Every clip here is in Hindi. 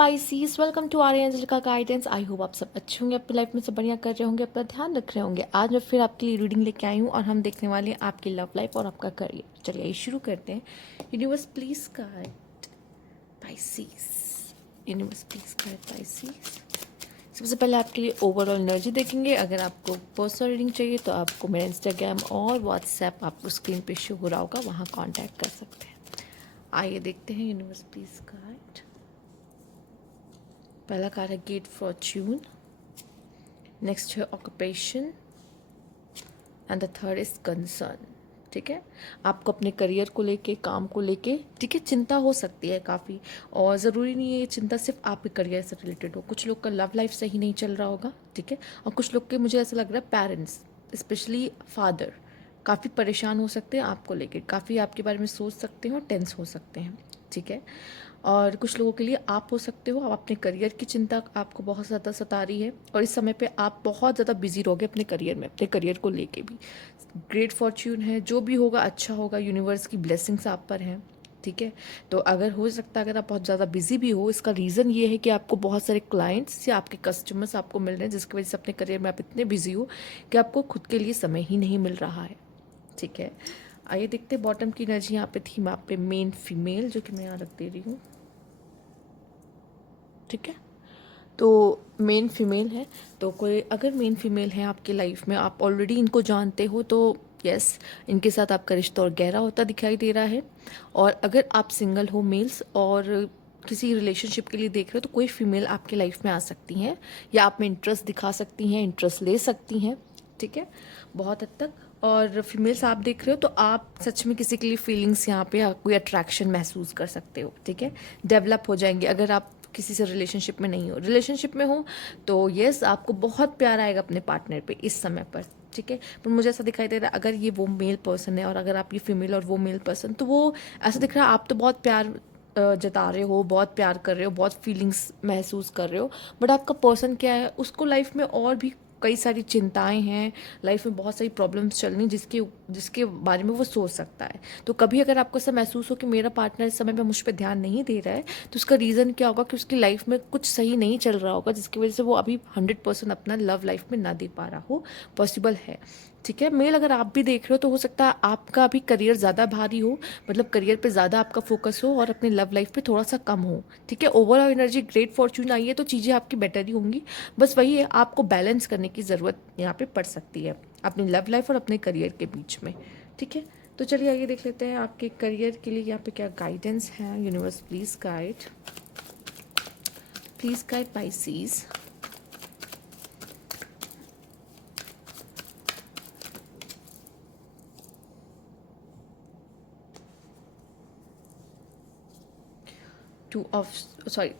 Pisces, welcome to our angel का गाइडेंस। आई होप आप सब अच्छे होंगे, अपनी लाइफ में सब बढ़िया कर रहे होंगे, अपना ध्यान रख रहे होंगे। आज मैं फिर आपके लिए रीडिंग लेके आई हूँ और हम देखने वाले हैं आपकी लव लाइफ और आपका करियर। चलिए ये शुरू करते हैं। Universe please guide Pisces, universe please guide Pisces. सबसे पहले आपके लिए ओवरऑल एनर्जी देखेंगे। अगर आपको पर्सनल रीडिंग चाहिए तो आपको मेरा इंस्टाग्राम और व्हाट्सएप आपको स्क्रीन पे शो हो रहा होगा, वहाँ कॉन्टैक्ट कर सकते हैं। आइए देखते हैं यूनिवर्स प्लीज गाइड। पहला कार्ड है गेट फॉर्च्यून, नेक्स्ट है occupation and the third is concern. ठीक है, आपको अपने करियर को लेके, काम को लेके, ठीक है, चिंता हो सकती है काफ़ी। और ज़रूरी नहीं है ये चिंता सिर्फ आपके करियर से रिलेटेड हो। कुछ लोग का लव लाइफ सही नहीं चल रहा होगा, ठीक है, और कुछ लोग के मुझे ऐसा लग रहा है पेरेंट्स, स्पेशली फादर, काफ़ी परेशान हो सकते हैं आपको लेके, काफ़ी आपके बारे में सोच सकते हैं और टेंस हो सकते हैं। ठीक है, और कुछ लोगों के लिए आप हो सकते हो, आप अपने करियर की चिंता आपको बहुत ज़्यादा सता रही है और इस समय पे आप बहुत ज़्यादा बिजी रहोगे अपने करियर में, अपने करियर को लेके भी। ग्रेट फॉर्च्यून है, जो भी होगा अच्छा होगा, यूनिवर्स की ब्लेसिंग्स आप पर हैं। ठीक है, तो अगर हो सकता है अगर आप बहुत ज़्यादा बिजी भी हो, इसका रीज़न ये है कि आपको बहुत सारे क्लाइंट्स या आपके कस्टमर्स आपको मिल रहे हैं, जिसकी वजह से अपने करियर में आप इतने बिजी हो कि आपको खुद के लिए समय ही नहीं मिल रहा है। ठीक है, आइए देखते हैं बॉटम की एनर्जी यहाँ पे थी, यहाँ पे मेन फीमेल, जो कि मैं यहाँ रख दे रही हूँ। ठीक है, तो मेन फीमेल है, तो कोई अगर मेन फीमेल है आपकी लाइफ में, आप ऑलरेडी इनको जानते हो, तो यस, इनके साथ आपका रिश्ता और गहरा होता दिखाई दे रहा है। और अगर आप सिंगल हो मेल्स और किसी रिलेशनशिप के लिए देख रहे हो, तो कोई फीमेल आपके लाइफ में आ सकती हैं या आप में इंटरेस्ट दिखा सकती हैं, इंटरेस्ट ले सकती हैं। ठीक है, बहुत हद तक। और फीमेल्स आप देख रहे हो तो आप सच में किसी के लिए फीलिंग्स यहाँ पे कोई अट्रैक्शन महसूस कर सकते हो। ठीक है, डेवलप हो जाएंगे। अगर आप किसी से रिलेशनशिप में नहीं हो, रिलेशनशिप में हो, तो यस, आपको बहुत प्यार आएगा अपने पार्टनर पे इस समय पर। ठीक है, पर मुझे ऐसा दिखाई दे रहा है अगर ये वो मेल पर्सन है और अगर आप ये फीमेल और वो मेल पर्सन, तो वो ऐसा दिख रहा है आप तो बहुत प्यार जता रहे हो, बहुत प्यार कर रहे हो, बहुत फीलिंग्स महसूस कर रहे हो, बट आपका पर्सन क्या है, उसको लाइफ में और भी कई सारी चिंताएं हैं, लाइफ में बहुत सारी प्रॉब्लम्स चल रही जिसके जिसके बारे में वो सोच सकता है। तो कभी अगर आपको ऐसा महसूस हो कि मेरा पार्टनर इस समय पे मुझ पर ध्यान नहीं दे रहा है, तो उसका रीज़न क्या होगा कि उसकी लाइफ में कुछ सही नहीं चल रहा होगा, जिसकी वजह से वो अभी 100% अपना लव लाइफ में ना दे पा रहा हो। पॉसिबल है। ठीक है, मेल अगर आप भी देख रहे हो तो हो सकता है आपका अभी करियर ज़्यादा भारी हो, मतलब करियर पे ज़्यादा आपका फोकस हो और अपने लव लाइफ पे थोड़ा सा कम हो। ठीक है, ओवरऑल एनर्जी ग्रेट फॉर्च्यून आई है, तो चीज़ें आपकी बेटर ही होंगी। बस वही है, आपको बैलेंस करने की ज़रूरत यहाँ पे पड़ सकती है अपनी लव लाइफ और अपने करियर के बीच में। ठीक है, तो चलिए आइए देख लेते हैं आपके करियर के लिए यहाँ पे क्या गाइडेंस है। Universe please guide Pisces.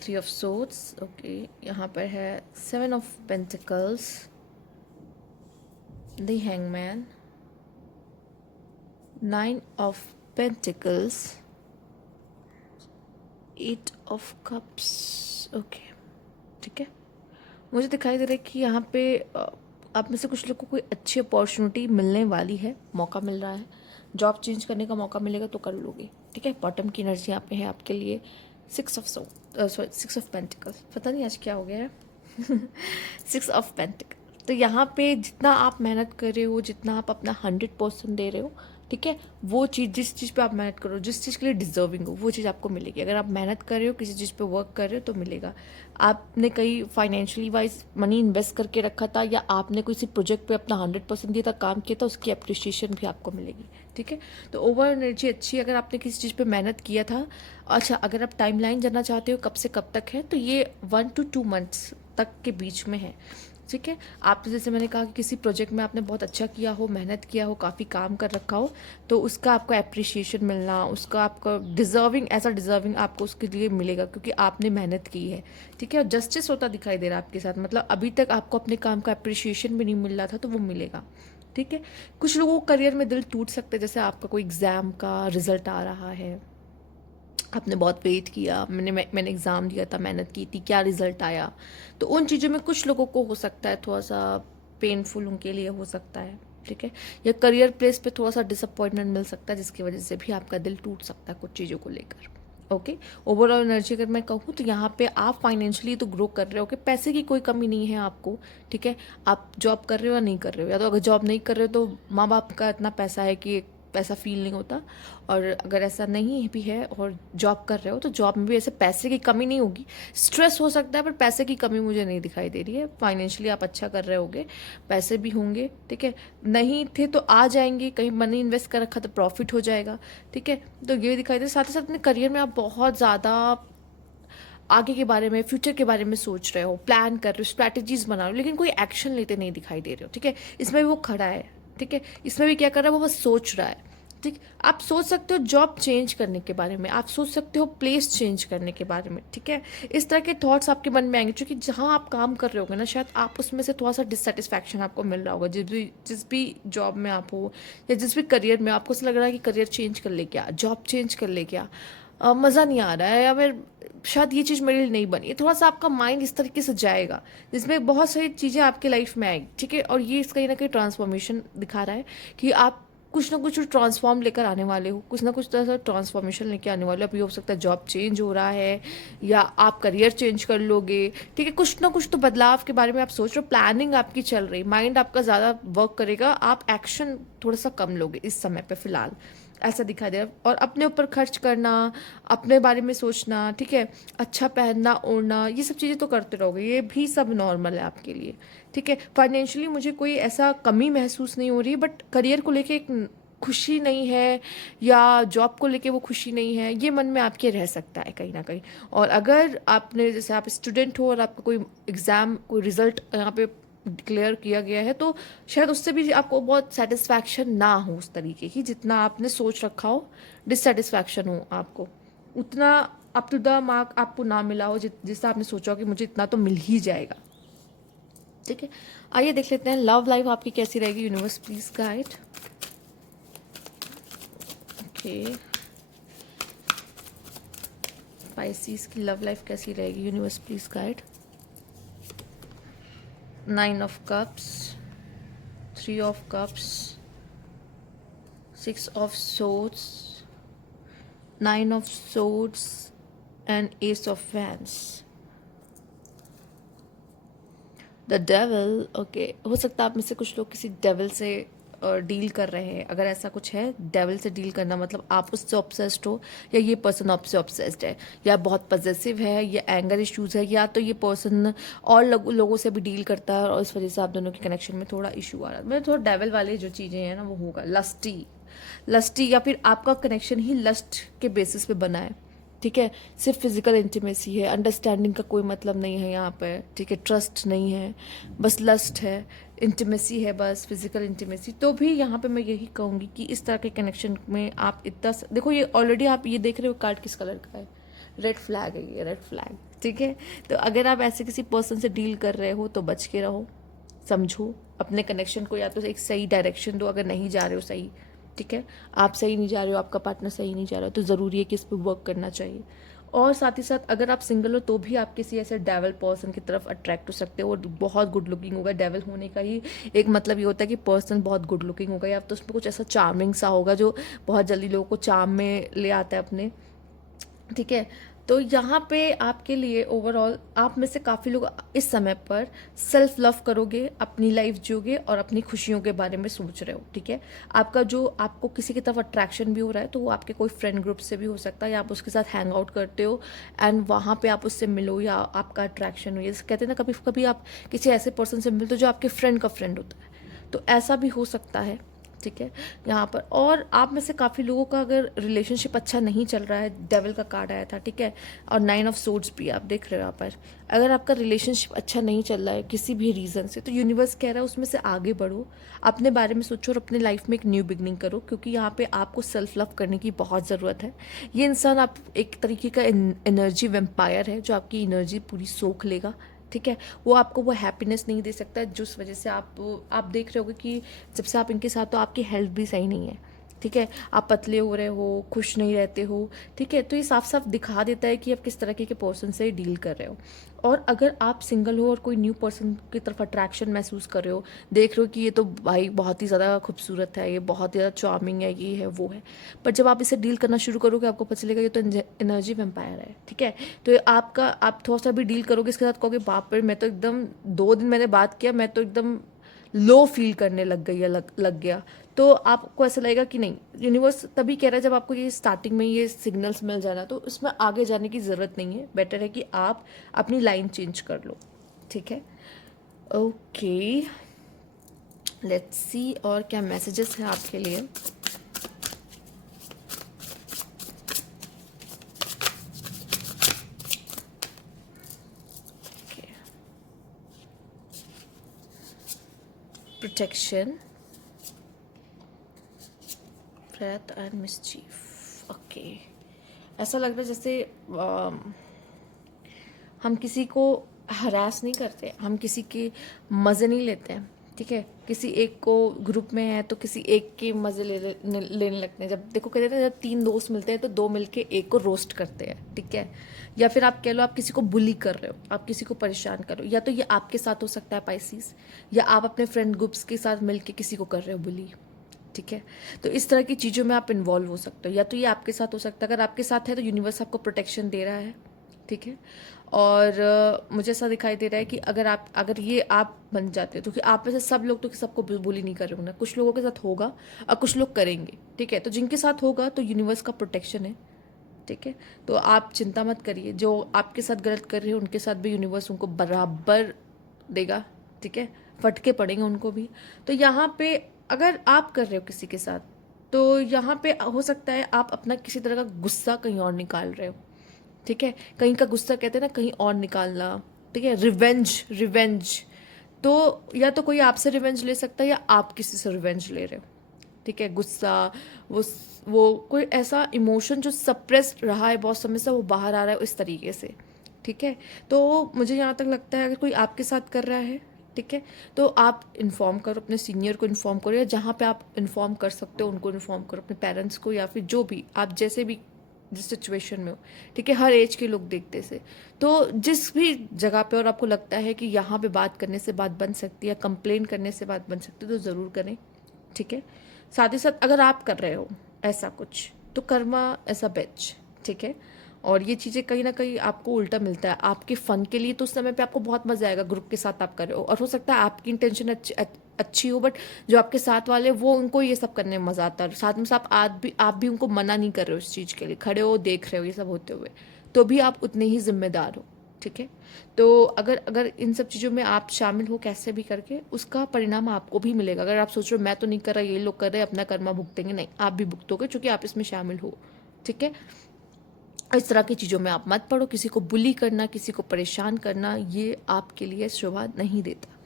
Three of swords. Okay, यहाँ पर है 7 of pentacles, the hangman, 9 of pentacles, 8 of cups. Okay, ठीक है, मुझे दिखाई दे रहा है कि यहाँ पे आप में से कुछ लोग को कोई अच्छी अपॉर्चुनिटी मिलने वाली है, मौका मिल रहा है, जॉब चेंज करने का मौका मिलेगा तो कर लोगे। ठीक है, बॉटम की एनर्जी यहाँ पे है आपके लिए 6 ऑफ पेंटिकल्स, पता नहीं आज क्या हो गया है 6 ऑफ पेंटिकल। तो यहाँ पे जितना आप मेहनत कर रहे हो, जितना आप अपना 100% दे रहे हो, ठीक है, वो चीज़, जिस चीज़ पे आप मेहनत करो, जिस चीज़ के लिए डिजर्विंग हो, वो चीज़ आपको मिलेगी। अगर आप मेहनत कर रहे हो, किसी चीज़ पे वर्क कर रहे हो, तो मिलेगा। आपने कहीं फाइनेंशियली वाइज मनी इन्वेस्ट करके रखा था या आपने किसी प्रोजेक्ट पे अपना 100% दिया था, काम किया था, उसकी अप्रिशिएशन भी आपको मिलेगी। ठीक है, तो ओवर एनर्जी अच्छी है अगर आपने किसी चीज़ पे मेहनत किया था। अच्छा, अगर आप टाइमलाइन जानना चाहते हो कब से कब तक है, तो ये 1 to 2 मंथ्स तक के बीच में है। ठीक है, आप जैसे मैंने कहा कि किसी प्रोजेक्ट में आपने बहुत अच्छा किया हो, मेहनत किया हो, काफ़ी काम कर रखा हो, तो उसका आपको अप्रिशिएशन मिलना, उसका आपका डिज़र्विंग, ऐसा डिज़र्विंग आपको उसके लिए मिलेगा क्योंकि आपने मेहनत की है। ठीक है, और जस्टिस होता दिखाई दे रहा है आपके साथ, मतलब अभी तक आपको अपने काम का अप्रिशिएशन भी नहीं मिल रहा था, तो वो मिलेगा। ठीक है, कुछ लोगों को करियर में दिल टूट सकते हैं, जैसे आपका कोई एग्ज़ाम का रिजल्ट आ रहा है, आपने बहुत वेट किया, मैंने एग्ज़ाम दिया था, मेहनत की थी, क्या रिज़ल्ट आया, तो उन चीज़ों में कुछ लोगों को हो सकता है थोड़ा सा पेनफुल, उनके लिए हो सकता है। ठीक है, या करियर प्लेस पे थोड़ा सा डिसअपॉइंटमेंट मिल सकता है, जिसकी वजह से भी आपका दिल टूट सकता है कुछ चीज़ों को लेकर। ओके। ओवरऑल एनर्जी अगर मैं कहूँ तो यहाँ पे आप फाइनेंशियली तो ग्रो कर रहे हो कि पैसे की कोई कमी नहीं है आपको, ठीक है। आप जॉब कर रहे हो या नहीं कर रहे हो, या तो अगर जॉब नहीं कर रहे हो तो माँ बाप का इतना पैसा है कि पैसा फील नहीं होता, और अगर ऐसा नहीं भी है और जॉब कर रहे हो तो जॉब में भी ऐसे पैसे की कमी नहीं होगी। स्ट्रेस हो सकता है पर पैसे की कमी मुझे नहीं दिखाई दे रही है। फाइनेंशियली आप अच्छा कर रहे होगे, पैसे भी होंगे, ठीक है। नहीं थे तो आ जाएंगे, कहीं मनी इन्वेस्ट कर रखा तो प्रॉफिट हो जाएगा, ठीक है। तो ये दिखाई दे। साथ ही साथ अपने करियर में आप बहुत ज़्यादा आगे के बारे में, फ्यूचर के बारे में सोच रहे हो, प्लान कर रहे हो, स्ट्रैटेजीज बना रहे हो, लेकिन कोई एक्शन लेते नहीं दिखाई दे रहे हो, ठीक है। इसमें भी वो खड़ा है, ठीक है। इसमें भी क्या कर रहा है, वो बस सोच रहा है, ठीक। आप सोच सकते हो जॉब चेंज करने के बारे में, आप सोच सकते हो प्लेस चेंज करने के बारे में, ठीक है। इस तरह के थॉट्स आपके मन में आएंगे, क्योंकि जहाँ आप काम कर रहे होगे ना, शायद आप उसमें से थोड़ा सा डिससेटिस्फैक्शन आपको मिल रहा होगा, जिस भी जॉब में आप हो या जिस भी करियर में आपको ऐसा लग रहा है कि करियर चेंज कर ले क्या, जॉब चेंज कर ले क्या, मज़ा नहीं आ रहा है, या फिर शायद ये चीज़ मेरे लिए नहीं बनी। थोड़ा सा आपका माइंड इस तरीके से जाएगा जिसमें बहुत सारी चीज़ें आपके लाइफ में आएगी, ठीक है। और ये कहीं ना कहीं ट्रांसफॉर्मेशन दिखा रहा है कि आप कुछ ना कुछ ट्रांसफॉर्म लेकर आने वाले हो, कुछ ना कुछ तरह से ट्रांसफॉर्मेशन लेकर आने वाले हो। अभी हो सकता है जॉब चेंज हो रहा है, या आप करियर चेंज कर लोगे, ठीक है। कुछ ना कुछ तो बदलाव के बारे में आप सोच रहे हो, प्लानिंग आपकी चल रही, माइंड आपका ज़्यादा वर्क करेगा, आप एक्शन थोड़ा सा कम लोगे इस समय पे फिलहाल, ऐसा दिखाई दे रहा है। और अपने ऊपर खर्च करना, अपने बारे में सोचना, ठीक है, अच्छा पहनना ओढ़ना, ये सब चीज़ें तो करते रहोगे, ये भी सब नॉर्मल है आपके लिए, ठीक है। फाइनेंशियली मुझे कोई ऐसा कमी महसूस नहीं हो रही, बट करियर को लेके एक खुशी नहीं है, या जॉब को लेके वो खुशी नहीं है, ये मन में आपके रह सकता है कहीं ना कहीं। और अगर आपने, जैसे आप स्टूडेंट हो और आपका कोई एग्ज़ाम, कोई रिजल्ट यहाँ पे डिक्लेयर किया गया है, तो शायद उससे भी आपको बहुत सेटिस्फैक्शन ना हो उस तरीके की जितना आपने सोच रखा हो, डिससेटिस्फैक्शन हो आपको, उतना अप टू द मार्क आपको ना मिला हो जिससे आपने सोचा हो कि मुझे इतना तो मिल ही जाएगा, ठीक है। आइए देख लेते हैं लव लाइफ आपकी कैसी रहेगी, universe please guide. Okay, species की लव लाइफ कैसी रहेगी, universe please guide. 9 of cups, 3 of cups, 6 of swords, 9 of swords and ace of wands। The devil, okay. हो सकता है आप में से कुछ लोग किसी डेविल से डील कर रहे हैं। अगर ऐसा कुछ है, डेविल से डील करना मतलब आप उससे ऑब्सेस्ड हो, या ये पर्सन आपसे ऑब्सेस्ड है, या बहुत पॉजेसिव है, या एंगर इश्यूज है, या तो ये पर्सन और लोगों से भी डील करता है और इस वजह से आप दोनों के कनेक्शन में थोड़ा इशू आ रहा है। मतलब थोड़ा डेविल वाले जो चीज़ें हैं ना वो होगा, लस्टी, या फिर आपका कनेक्शन ही लस्ट के बेसिस पे बना है, ठीक है। सिर्फ फिजिकल इंटीमेसी है, अंडरस्टैंडिंग का कोई मतलब नहीं है यहाँ पे, ठीक है। ट्रस्ट नहीं है, बस लस्ट है, इंटीमेसी है, बस फिजिकल इंटीमेसी। तो भी यहाँ पे मैं यही कहूँगी कि इस तरह के कनेक्शन में आप इतना देखो, ये ऑलरेडी आप ये देख रहे हो कार्ड किस कलर का है, रेड फ्लैग है ये, रेड फ्लैग, ठीक है। तो अगर आप ऐसे किसी पर्सन से डील कर रहे हो तो बच के रहो, समझो अपने कनेक्शन को, या तो एक सही डायरेक्शन दो अगर नहीं जा रहे हो सही, ठीक है। आप सही नहीं जा रहे हो, आपका पार्टनर सही नहीं जा रहा हो, तो ज़रूरी है कि इस पर वर्क करना चाहिए। और साथ ही साथ अगर आप सिंगल हो तो भी आप किसी ऐसे डेविल पर्सन की तरफ अट्रैक्ट हो सकते हो, और बहुत गुड लुकिंग होगा। डेविल होने का ही एक मतलब ये होता है कि पर्सन बहुत गुड लुकिंग होगा, या तो उसमें कुछ ऐसा चार्मिंग सा होगा जो बहुत जल्दी लोगों को चार्म में ले आता है अपने, ठीक है। तो यहाँ पे आपके लिए ओवरऑल आप में से काफ़ी लोग इस समय पर सेल्फ लव करोगे, अपनी लाइफ जियोगे और अपनी खुशियों के बारे में सोच रहे हो, ठीक है। आपका जो आपको किसी की तरफ अट्रैक्शन भी हो रहा है तो वो आपके कोई फ्रेंड ग्रुप से भी हो सकता है, या आप उसके साथ हैंग आउट करते हो एंड वहाँ पे आप उससे मिलो या आपका अट्रैक्शन हो। जैसे कहते हैं ना, कभी कभी आप किसी ऐसे पर्सन से मिलते हो जो आपके फ्रेंड का फ्रेंड होता है, तो ऐसा भी हो सकता है, ठीक है यहाँ पर। और आप में से काफ़ी लोगों का अगर रिलेशनशिप अच्छा नहीं चल रहा है, डेविल का कार्ड आया था, ठीक है, और 9 ऑफ सोर्ड्स भी आप देख रहे हो यहाँ पर। अगर आपका रिलेशनशिप अच्छा नहीं चल रहा है किसी भी रीज़न से, तो यूनिवर्स कह रहा है उसमें से आगे बढ़ो, अपने बारे में सोचो और अपने लाइफ में एक न्यू बिगनिंग करो, क्योंकि यहाँ पे आपको सेल्फ लव करने की बहुत ज़रूरत है। ये इंसान आप एक तरीके का एनर्जी वेम्पायर है जो आपकी एनर्जी पूरी सोख लेगा, ठीक है। वो आपको वो हैप्पीनेस नहीं दे सकता जिस वजह से आप देख रहे होगे कि जब से आप इनके साथ, तो आपकी हेल्थ भी सही नहीं है, ठीक है, आप पतले हो रहे हो, खुश नहीं रहते हो, ठीक है, तो ये साफ साफ दिखा देता है कि आप किस तरीके के पर्सन से डील कर रहे हो। और अगर आप सिंगल हो और कोई न्यू पर्सन की तरफ अट्रैक्शन महसूस कर रहे हो, देख रहे हो कि ये तो भाई बहुत ही ज़्यादा खूबसूरत है, ये बहुत ही ज़्यादा चार्मिंग है, ये है वो है, पर जब आप इसे डील करना शुरू करोगे आपको पता चलेगा ये तो एनर्जी वेम्पायर है, ठीक है। तो ये आपका, आप थोड़ा सा भी डील करोगे इसके साथ, कहोगे बाप रे मैं तो एकदम 2 दिन मैंने बात किया, मैं तो एकदम लो फील करने लग गई या लग गया। तो आपको ऐसा लगेगा कि नहीं, यूनिवर्स तभी कह रहा है जब आपको ये स्टार्टिंग में ये सिग्नल्स मिल जाना, तो उसमें आगे जाने की ज़रूरत नहीं है, बेटर है कि आप अपनी लाइन चेंज कर लो, ठीक है। ओके, लेट्स सी और क्या मैसेजेस हैं आपके लिए। Protection, threat and mischief. Okay, ऐसा लग रहा है जैसे हम किसी को हरास नहीं करते, हम किसी के मज़े नहीं लेते हैं, ठीक है। किसी एक को ग्रुप में है तो किसी एक के मज़े लेने लगते हैं। जब देखो कहते हैं जब 3 दोस्त मिलते हैं तो 2 मिलके एक को रोस्ट करते हैं, ठीक है। या फिर आप कह लो आप किसी को बुली कर रहे हो, आप किसी को परेशान कर रहे हो, या तो ये आपके साथ हो सकता है पाइसिस, या आप अपने फ्रेंड ग्रुप्स के साथ मिलके किसी को कर रहे हो बुली, ठीक है। तो इस तरह की चीज़ों में आप इन्वॉल्व हो सकते हो, या तो ये आपके साथ हो सकता है। अगर आपके साथ है तो यूनिवर्स आपको प्रोटेक्शन दे रहा है, ठीक है। और मुझे ऐसा दिखाई दे रहा है कि अगर ये आप बन जाते हो तो कि आप में से सब लोग तो सबको बुली नहीं कर रहे हो ना, कुछ लोगों के साथ होगा और कुछ लोग करेंगे, ठीक है। तो जिनके साथ होगा तो यूनिवर्स का प्रोटेक्शन है, ठीक है। तो आप चिंता मत करिए, जो आपके साथ गलत कर रहे हो उनके साथ भी यूनिवर्स उनको बराबर देगा, ठीक है। फटके पड़ेंगे उनको भी। तो यहाँ पे अगर आप कर रहे हो किसी के साथ, तो यहाँ पे हो सकता है आप अपना किसी तरह का गुस्सा कहीं और निकाल रहे हो, ठीक है। कहीं का गुस्सा कहते हैं ना कहीं और निकालना, ठीक है। रिवेंज, रिवेंज, तो या तो कोई आपसे रिवेंज ले सकता है या आप किसी से रिवेंज ले रहे हो, ठीक है। गुस्सा, वो वो कोई ऐसा इमोशन जो सप्रेस्ड रहा है बहुत समय से, वो बाहर आ रहा है इस तरीके से, ठीक है। तो मुझे यहाँ तक लगता है अगर कोई आपके साथ कर रहा है, ठीक है, तो आप इन्फॉर्म करो, अपने सीनियर को इन्फॉर्म करो, या जहाँ पे आप इन्फॉर्म कर सकते हो उनको इन्फॉर्म करो, अपने पेरेंट्स को, या फिर जो भी आप जैसे भी जिस सिचुएशन में हो, ठीक है। हर एज के लोग देखते से, तो जिस भी जगह पे और आपको लगता है कि यहाँ पे बात करने से बात बन सकती है, कंप्लेन करने से बात बन सकती है, तो ज़रूर करें, ठीक है। साथ ही साथ अगर आप कर रहे हो ऐसा कुछ तो कर्मा ऐसा बेच, ठीक है। और ये चीज़ें कहीं ना कहीं आपको उल्टा मिलता है आपके फ़न के लिए, तो उस समय पे आपको बहुत मज़ा आएगा, ग्रुप के साथ आप कर रहे हो, और हो सकता है आपकी इंटेंशन अच्छी हो, बट जो आपके साथ वाले वो उनको ये सब करने में मज़ा आता है। साथ में साथ आप भी उनको मना नहीं कर रहे हो इस चीज़ के लिए, खड़े हो देख रहे हो ये सब होते हुए, तो भी आप उतने ही जिम्मेदार हो, ठीक है। तो अगर अगर इन सब चीज़ों में आप शामिल हो कैसे भी करके, उसका परिणाम आपको भी मिलेगा। अगर आप सोच रहे हो मैं तो नहीं कर रहा, ये लोग कर रहे हैं अपना कर्मा भुगतेंगे, नहीं, आप भी भुगतोगे क्योंकि आप इसमें शामिल हो, ठीक है। इस तरह की चीज़ों में आप मत पड़ो, किसी को बुली करना, किसी को परेशान करना, ये आपके लिए शोभा नहीं देता।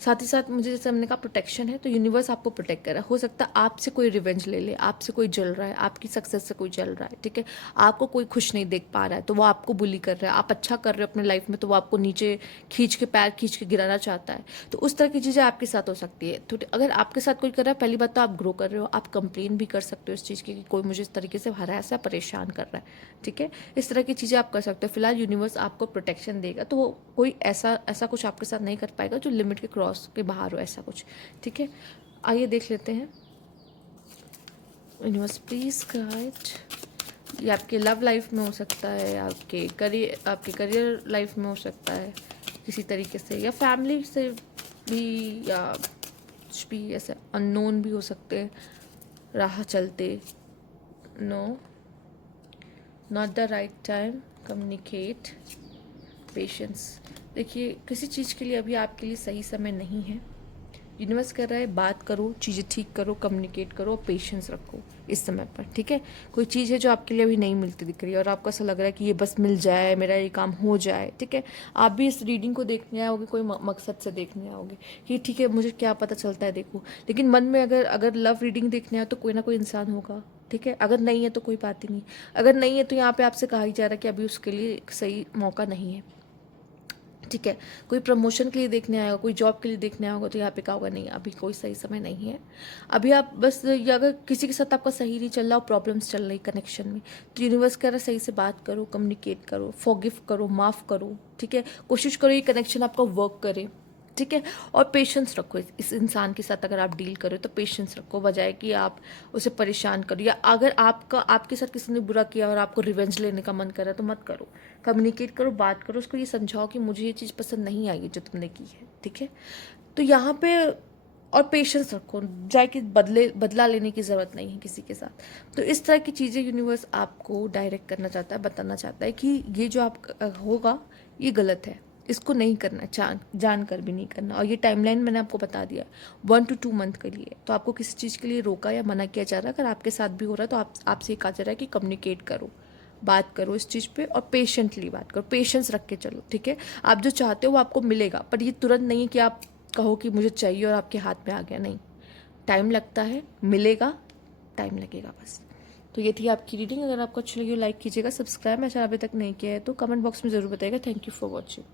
साथ ही साथ मुझे जैसे हमने कहा प्रोटेक्शन है, तो यूनिवर्स आपको प्रोटेक्ट कर रहा है। हो सकता है आपसे कोई रिवेंज ले ले, आपसे कोई जल रहा है, आपकी सक्सेस से कोई जल रहा है, ठीक है। आपको कोई खुश नहीं देख पा रहा है तो वो आपको बुली कर रहा है, आप अच्छा कर रहे हो अपने लाइफ में तो वो आपको नीचे खींच के, पैर खींच के गिराना चाहता है। तो उस तरह की चीज़ें आपके साथ हो सकती है। तो अगर आपके साथ कोई कर रहा है, पहली बात तो आप ग्रो कर रहे हो, आप कंप्लेन भी कर सकते हो इस चीज़ की कि कोई मुझे इस तरीके से हरास या परेशान कर रहा है, ठीक है। इस तरह की चीज़ें आप कर सकते हो। फिलहाल यूनिवर्स आपको प्रोटेक्शन देगा, तो वो कोई ऐसा ऐसा कुछ आपके साथ नहीं कर पाएगा जो लिमिट के क्रॉस के बाहर हो, ऐसा कुछ, ठीक है। आइए देख लेते हैं, यूनिवर्स प्लीज गाइड। ये आपके लव लाइफ में हो सकता है, आपके करियर लाइफ में हो सकता है किसी तरीके से, या फैमिली से भी, या कुछ भी ऐसे अननोन भी हो सकते हैं राह चलते। No, not the right time, communicate, patience. देखिए किसी चीज़ के लिए अभी आपके लिए सही समय नहीं है। यूनिवर्स कर रहा है बात करो, चीज़ें ठीक करो, कम्युनिकेट करो, पेशेंस रखो इस समय पर, ठीक है। कोई चीज़ है जो आपके लिए अभी नहीं मिलती दिख रही है और आपको ऐसा लग रहा है कि ये बस मिल जाए, मेरा ये काम हो जाए, ठीक है। आप भी इस रीडिंग को देखने आओगे, कोई मकसद से देखने आओगे कि ठीक है मुझे क्या पता चलता है देखो, लेकिन मन में अगर अगर लव रीडिंग देखने आओ तो कोई ना कोई इंसान होगा, ठीक है। अगर नहीं है तो कोई बात ही नहीं, अगर नहीं है तो यहाँ पे आपसे कहा ही जा रहा है कि अभी उसके लिए सही मौका नहीं है, ठीक है। कोई प्रमोशन के लिए देखने आएगा, कोई जॉब के लिए देखने आएगा, तो यहाँ पे क्या होगा, नहीं अभी कोई सही समय नहीं है। अभी आप बस ये अगर किसी के साथ आपका सही नहीं चल रहा और प्रॉब्लम्स चल रही कनेक्शन में, तो यूनिवर्स कह रहा है सही से बात करो, कम्युनिकेट करो, फॉरगिव करो, माफ़ करो। ठीक है, कोशिश करो ये कनेक्शन आपका वर्क करे। ठीक है, और पेशेंस रखो इस इंसान के साथ। अगर आप डील करो तो पेशेंस रखो, बजाय कि आप उसे परेशान करो। या अगर आपके साथ किसी ने बुरा किया और आपको रिवेंज लेने का मन कर रहा है तो मत करो। कम्युनिकेट करो, बात करो, उसको ये समझाओ कि मुझे ये चीज़ पसंद नहीं आई है जो तुमने की है। ठीक है, तो यहाँ पे और पेशेंस रखो, जाए कि बदला लेने की ज़रूरत नहीं है किसी के साथ। तो इस तरह की चीज़ें यूनिवर्स आपको डायरेक्ट करना चाहता है, बताना चाहता है कि ये जो आप होगा ये गलत है, इसको नहीं करना, जान कर भी नहीं करना। और ये टाइमलाइन मैंने आपको बता दिया 1 to 2 मंथ के लिए। तो आपको किसी चीज़ के लिए रोका या मना किया जा रहा है, अगर आपके साथ भी हो रहा है तो आपसे ये कहा जा रहा है कि कम्युनिकेट करो, बात करो इस चीज़ पे, और पेशेंटली बात करो, पेशेंस रख के चलो। ठीक है, आप जो चाहते हो वो आपको मिलेगा, पर ये तुरंत नहीं है कि आप कहो कि मुझे चाहिए और आपके हाथ में आ गया। नहीं, टाइम लगता है, मिलेगा, टाइम लगेगा बस। तो ये थी आपकी रीडिंग। अगर आपको अच्छी लगी हो लाइक कीजिएगा, सब्सक्राइब मेरा चैनल अभी तक नहीं किया है तो कमेंट बॉक्स में ज़रूर बताइएगा। Thank you for watching.